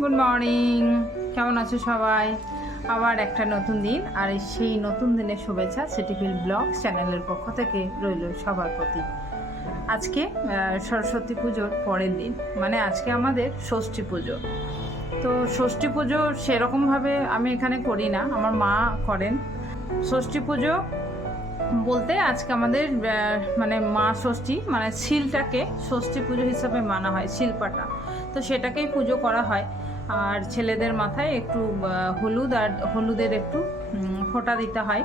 Good morning, কেমন আছো সবাই? আবার একটা নতুন দিন, আর সেই নতুন দিনের শুভেচ্ছা সিটিফিল ব্লগ চ্যানেলের পক্ষ থেকে রইল সবার প্রতি। আজকে সরস্বতী পুজোর পরের দিন, মানে আজকে আমাদের ষষ্ঠী পুজো। তো ষষ্ঠী পুজো সেরকমভাবে আমি এখানে করি না, আমার মা করেন। ষষ্ঠী পুজো বলতে আজকে আমাদের মানে মা ষষ্ঠী, মানে শিলটাকে ষষ্ঠী পুজো হিসাবে মানা হয়, শিলপাটা। তো সেটাকেই পুজো করা হয়। আর ছেলেদের মাথায় একটু হলুদ আর হলুদের একটু ফোঁটা দিতে হয়।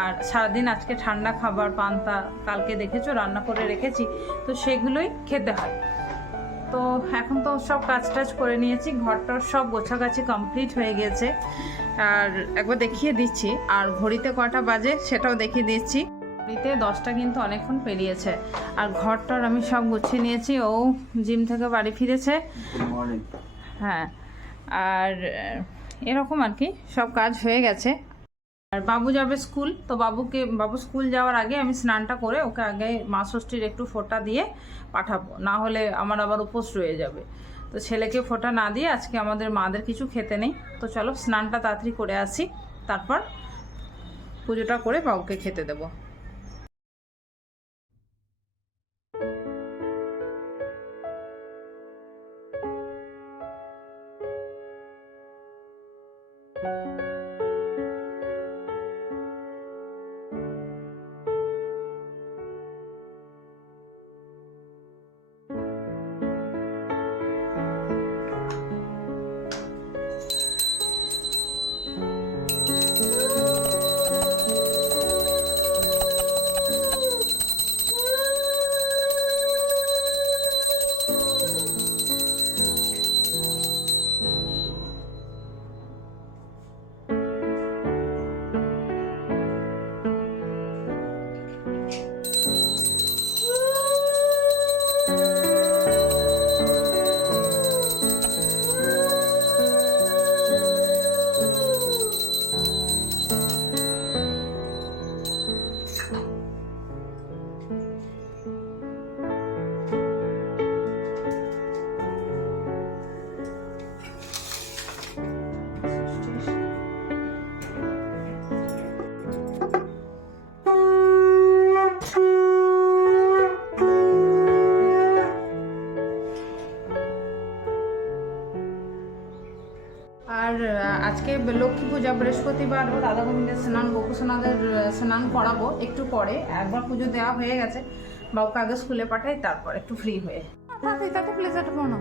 আর সারাদিন আজকে ঠান্ডা খাবার পান্তা কালকে দেখেছো রান্না করে রেখেছি, তো সেগুলোই খেতে হয়। তো এখন তো সব কাজ টাজ করে নিয়েছি, ঘরটার সব গোছাগাছি কমপ্লিট হয়ে গেছে। আর একবার দেখিয়ে দিচ্ছি, আর ঘড়িতে কটা বাজে সেটাও দেখিয়ে দিচ্ছি। ঘড়িতে 10টা কিন্তু অনেকক্ষণ পেরিয়েছে। আর ঘরটার আমি সব গুছিয়ে নিয়েছি। ও জিম থেকে বাড়ি ফিরেছে। হ্যাঁ, আর এরকম আর কি সব কাজ হয়ে গেছে। আর বাবু যাবে স্কুল, তো বাবু স্কুল যাওয়ার আগে আমি স্নানটা করে ওকে আগে মা ষষ্ঠীর একটু ফোঁটা দিয়ে পাঠাবো, না হলে আমার আবার উপোস রয়ে যাবে। তো ছেলেকে ফোঁটা না দিয়ে আজকে আমাদের মাদের কিছু খেতে নেই। তো চলো স্নানটা তাড়াতাড়ি করে আসি, তারপর পুজোটা করে বাবুকে খেতে দেবো। আর আজকে লক্ষ্মী পূজা, বৃহস্পতিবার রাধা গোবিন্দের স্নান, গোপু সোনাদের স্নান করাবো একটু পরে। একবার পুজো দেওয়া হয়ে গেছে, বাবুকে আগে স্কুলে পাঠাই, তারপর একটু ফ্রি হয়ে তাতে প্লেজারটা পড়ো।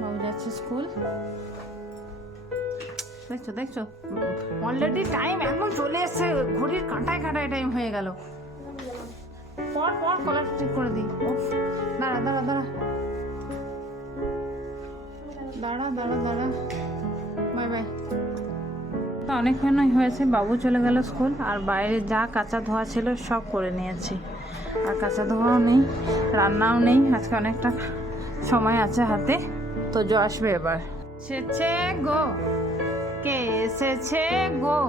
বাবু যাচ্ছে স্কুল। দেখছো দেখছো অলরেডি টাইম একদম চলে এসছে, ঘড়ির কাঁটায় কাঁটায় টাইম হয়ে গেল। পর পর কলার ঠিক করে দিই। ওফ, দাঁড়া দাঁড়া দাঁড়া দাঁড়া দাঁড়া দাঁড়া বাই বাই। তো অনেকক্ষণই হয়েছে, বাবু চলে গেল স্কুল। আর বাইরে যা কাঁচা ধোয়া ছিল সব করে নিয়েছি। আর কাঁচা ধোয়াও নেই, রান্নাও নেই, আজকে অনেকটা সময় আছে হাতে। তো জো আসবে এবার। এসেছে গো, কে এসেছে গো?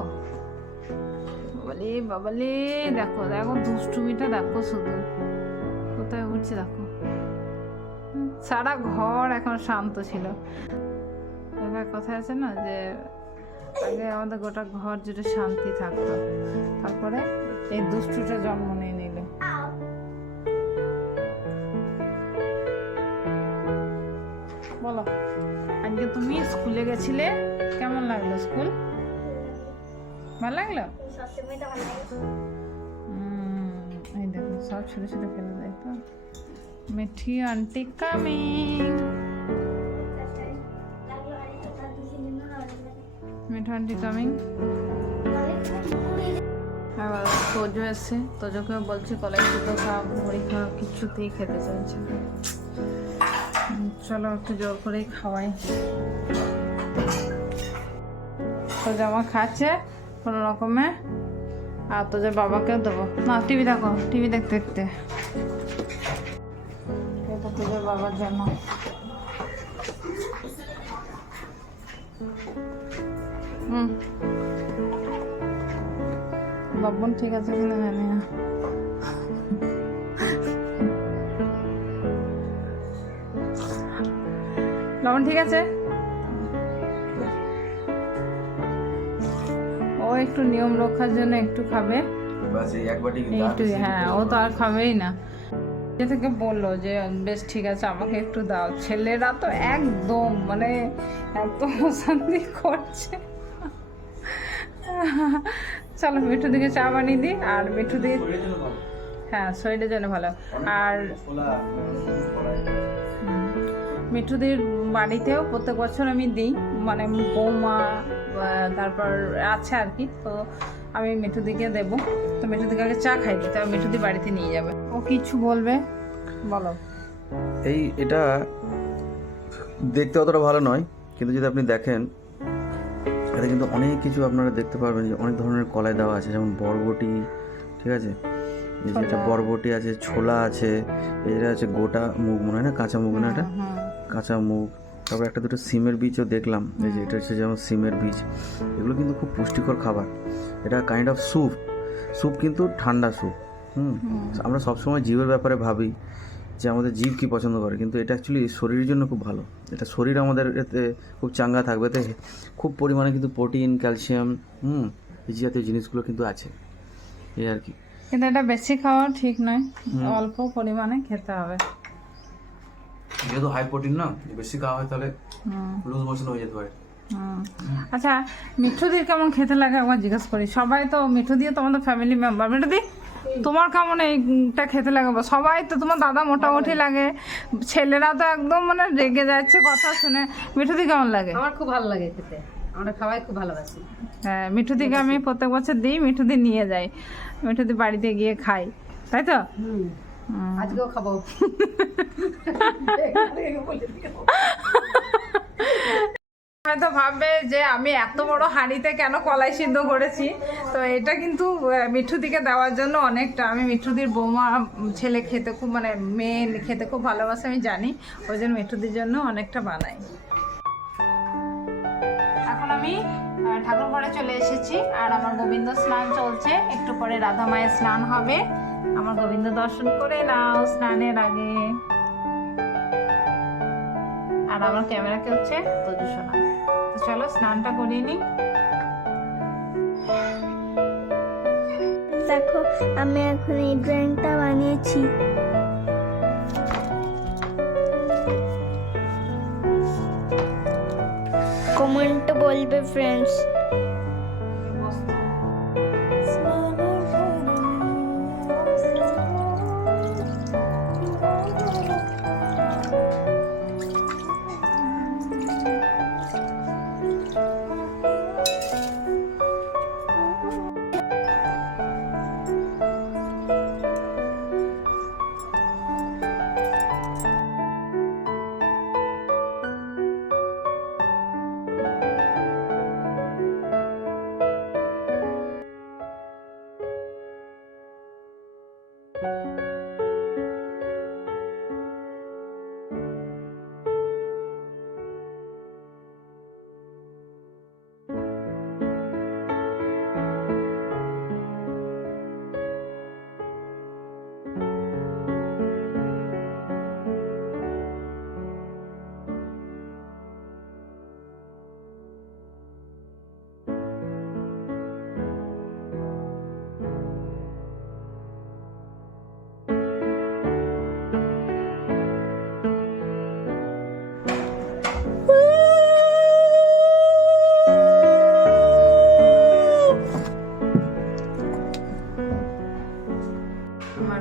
বাবালি বাবালি, দেখো দেখো দুষ্টুমিটা দেখো, শুধু কোথায় উঠছে দেখো। সারা ঘর এখন শান্ত ছিল। এবার কথা আছে না যে আগে আমাদের গোটা ঘর জুড়ে শান্তি থাকতো, তারপরে এই দুষ্টুটা জন্ম নিয়ে নিল। বলো, আজকে তুমি স্কুলে গেছিলে, কেমন লাগলো স্কুল? ভালো লাগলো? এই দেখো সব ছোট ছোট ফেলে দেয়। তো Mithi aunty coming, Mithu aunty coming. আবার তোজো এসছে, তোজোকে বলছি কলাই দুটো খাও, মুড়ি খাও, কিছুতেই খেতে চাইছে না। চলো একটু জোর করেই খাওয়াই। তো জামা খাচ্ছে কোনো রকমে, আর তোদের বাবাকেও দেবো না। টিভি দেখো, টিভি দেখতে দেখতে। এটা তোদের বাবার জন্য। লবণ ঠিক আছে কিনা জানি না। লবণ ঠিক আছে? একটু নিয়ম রক্ষার জন্য একটু খাবে, বাস এই এক বাটি কিন্তু একটু। হ্যাঁ, ও তো আর খাবেই না। যে থেকে বললো যে বেশ ঠিক আছে আমাকে একটু দাও। ছেলেরা তো একদম মানে এত অশান্তি করছে। চলো মিঠু দিকে চা বানিয়ে দিই। আর মিঠু দিয়ে, হ্যাঁ শরীরের জন্য ভালো। আর মিঠুদির বাড়িতেও প্রত্যেক বছর আমি দিই, মানে বৌমা তারপর আছে আর কি, তো আমি মিঠুদিকে দেবো। তো মিঠুদিকে আগে চা খাই দিই, তারপর মিঠুদি বাড়িতে নিয়ে যাবে। ও কিছু বলবে, বলো। এটা দেখতে অতটা ভালো নয়, কিন্তু যদি আপনি দেখেন এটা কিন্তু অনেক কিছু আপনারা দেখতে পারবেন যে অনেক ধরনের কলাই দেওয়া আছে, যেমন বরবটি, ঠিক আছে, এই যে এটা বরবটি আছে, ছোলা আছে, এটা আছে গোটা মুগ, মনে হয় না কাঁচা মুগ, না এটা কাঁচা মুগ। তারপর একটা দুটো সিমের বীজও দেখলাম, এই যে এটা হচ্ছে যেমন সিমের বীজ। এগুলো কিন্তু খুব পুষ্টিকর খাবার। এটা কাইন্ড অফ স্যুপ কিন্তু ঠান্ডা স্যুপ। আমরা সবসময় জীবের ব্যাপারে ভাবি যে আমাদের জীব কি পছন্দ করে, কিন্তু এটা অ্যাকচুয়ালি শরীরের জন্য খুব ভালো। এটা শরীর আমাদের এতে খুব চাঙ্গা থাকবে, এতে খুব পরিমাণে কিন্তু প্রোটিন, ক্যালসিয়াম, এই জাতীয় জিনিসগুলো কিন্তু আছে, এই আর কি। কিন্তু এটা বেশি খাওয়া ঠিক নয়, অল্প পরিমাণে খেতে হবে। যেহেতু হাই প্রোটিন না, বেশি খাওয়া হয় তাহলে লুজ মোশন হয়ে যেতে পারে। আচ্ছা, মিঠুদির কেমন খেতে লাগে একবার জিজ্ঞেস করি। সবাই তো মিঠুদি তোমাদের ফ্যামিলি মেম্বার, মিঠুদি তোমার কেমন এইটা খেতে লাগে? সবাই তো তোমার দাদা মোটামুটি লাগে, ছেলেরা তো একদম মানে রেগে যাচ্ছে কথা শুনে। মিঠুদি কেমন লাগে? আমার খুব ভালো লাগে খেতে, আমরা সবাই খুব ভালোবাসি। হ্যাঁ, মিঠুদিকে আমি প্রত্যেক বছর দিই, মিঠুদি নিয়ে যাই, মিঠুদি বাড়িতে গিয়ে খাই, তাই তো? আজকেও খাবো। হয়তো ভাববে যে আমি এত বড় হাঁড়িতে কেন কলাই সিদ্ধ করেছি, তো এটা কিন্তু মিঠুদিকে দেওয়ার জন্য অনেকটা। আমি মিঠুদির বৌমা ছেলে খেতে খুব, মানে মেয়ে খেতে খুব ভালোবাসে, আমি জানি, ওই জন্য মিঠুদির জন্য অনেকটা বানাই। এখন আমি ঠাকুর ঘরে চলে এসেছি, আর আমার গোবিন্দ স্নান চলছে, একটু পরে রাধা মায়ের স্নান হবে। আমার গোবিন্দ দর্শন করে নাও স্নানের আগে। আর আমার ক্যামেরাকে হচ্ছে তজু সোনা। তো চলো স্নানটা করিয়ে নিই। দেখো আমি এখন এই ড্রয়িংটা বানিয়েছি। কমেন্টে বলবে ফ্রেন্ডস।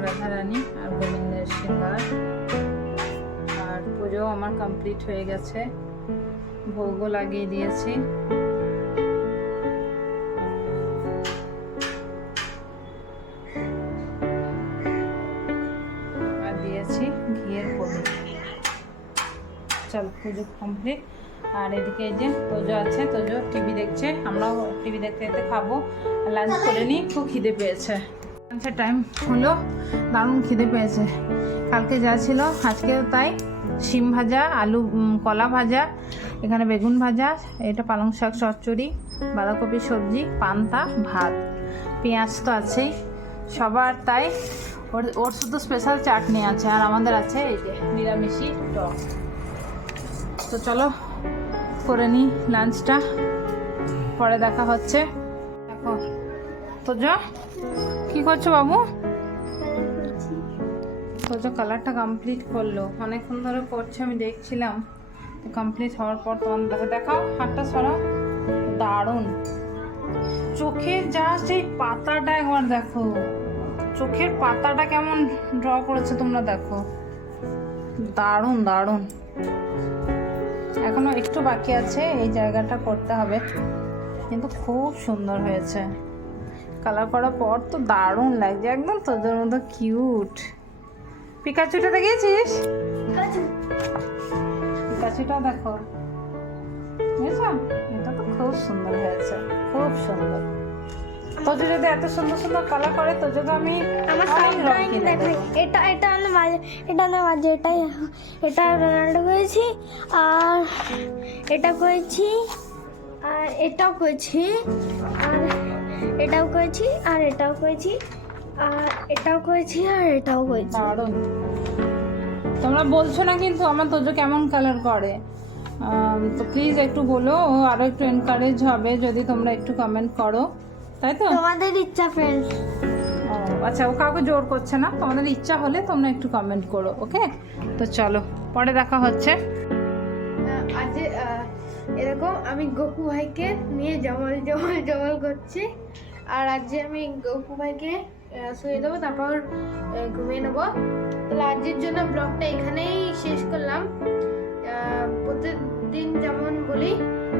রাধারানী আর গোবিন্দের সিঙ্গার, আর পুজো আমার কমপ্লিট হয়ে গেছে, ভোগও লাগিয়ে দিয়েছি। আর দিয়েছি ঘিয়ের পনির। চল পুজো কমপ্লিট। আর এদিকে এই যে তোজো আছে, তোজো টিভি দেখছে, আমরাও টিভি দেখতে দেখতে খাবো, লাঞ্চ করে নিই, খুব খিদে পেয়েছে। লাঞ্চের টাইম হলো, দারুণ খিদে পেয়েছে। কালকে যা ছিল আজকেও তাই, শিম ভাজা, আলু কলা ভাজা, এখানে বেগুন ভাজা, এটা পালং শাক চচ্চড়ি, বাঁধাকপি সবজি, পান্তা ভাত, পেঁয়াজ তো আছেই সবার, তাই ওর শুধু স্পেশাল চাটনি আছে, আর আমাদের আছে এই যে নিরামিষি টক। তো চলো করে নিই লাঞ্চটা, পরে দেখা হচ্ছে। দেখো। তোজো কি করছো বাবু? তোজো কালারটা কমপ্লিট করলো, অনেকক্ষণ ধরে করছে আমি দেখছিলাম। কমপ্লিট হওয়ার পর তোমাদের দেখো, দেখাও হাতটা সরাও। দারুণ। চোখের জাস্ট এই পাতাটা একবার দেখো, চোখের পাতাটা কেমন ড্র করেছে তোমরা দেখো, দারুণ দারুণ। এখনো একটু বাকি আছে, এই জায়গাটা করতে হবে, কিন্তু খুব সুন্দর হয়েছে। কালার করার পর তো দারুণ লাগছে, একদম তোদের মতো কিউট। পিকাচুটা দেখেছিস? পিকাচুটা দেখো, বুঝেছো? এটা তো খুব সুন্দর হয়েছে, খুব সুন্দর। তোজো যদি এত সুন্দর সুন্দর কালার করে, তোজোকে আমি আমার অনেক সাইড রং ড্রয়িং কিনে দেখাই। দেবো। এটা না মাঝে, এটা না মাঝে, এটা রোনাল্ডো করেছি, আর এটা করেছি, আর এটাও করেছি, আর এটাও করেছি, আর এটাও করেছি, আর এটাও করেছি, আর এটাও করেছি। দারুণ। তোমরা বলছো না কিন্তু আমার তোজো কেমন কালার করে, তো প্লিজ একটু বলো, ও আরো একটু এনকারেজ হবে যদি তোমরা একটু কমেন্ট করো, তাই তো? তোমাদের ইচ্ছা ফ্রেন্ডস। ও আচ্ছা, ও কাউকে জোর করছে না, তোমাদের ইচ্ছা হলে তোমরা একটু কমেন্ট করো, ওকে? তো চলো পরে দেখা হচ্ছে। আজ এরকম আমি গপু ভাইকে নিয়ে জমল জমল জমল করছি, আর আজ আমি গপু ভাইকে শুয়ে দেবো, তারপর ঘুমিয়ে নেবো। তাহলে আজকের জন্য ব্লগটা এখানেই শেষ করলাম। প্রতিদিন যেমন বলি,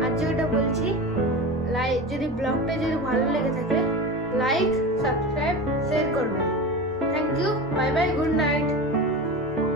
আজকে ওটা বলছি, যদি ব্লগটা যদি ভালো লেগে থাকে, লাইক, সাবস্ক্রাইব, শেয়ার করবেন। Thank you, bye bye, good night.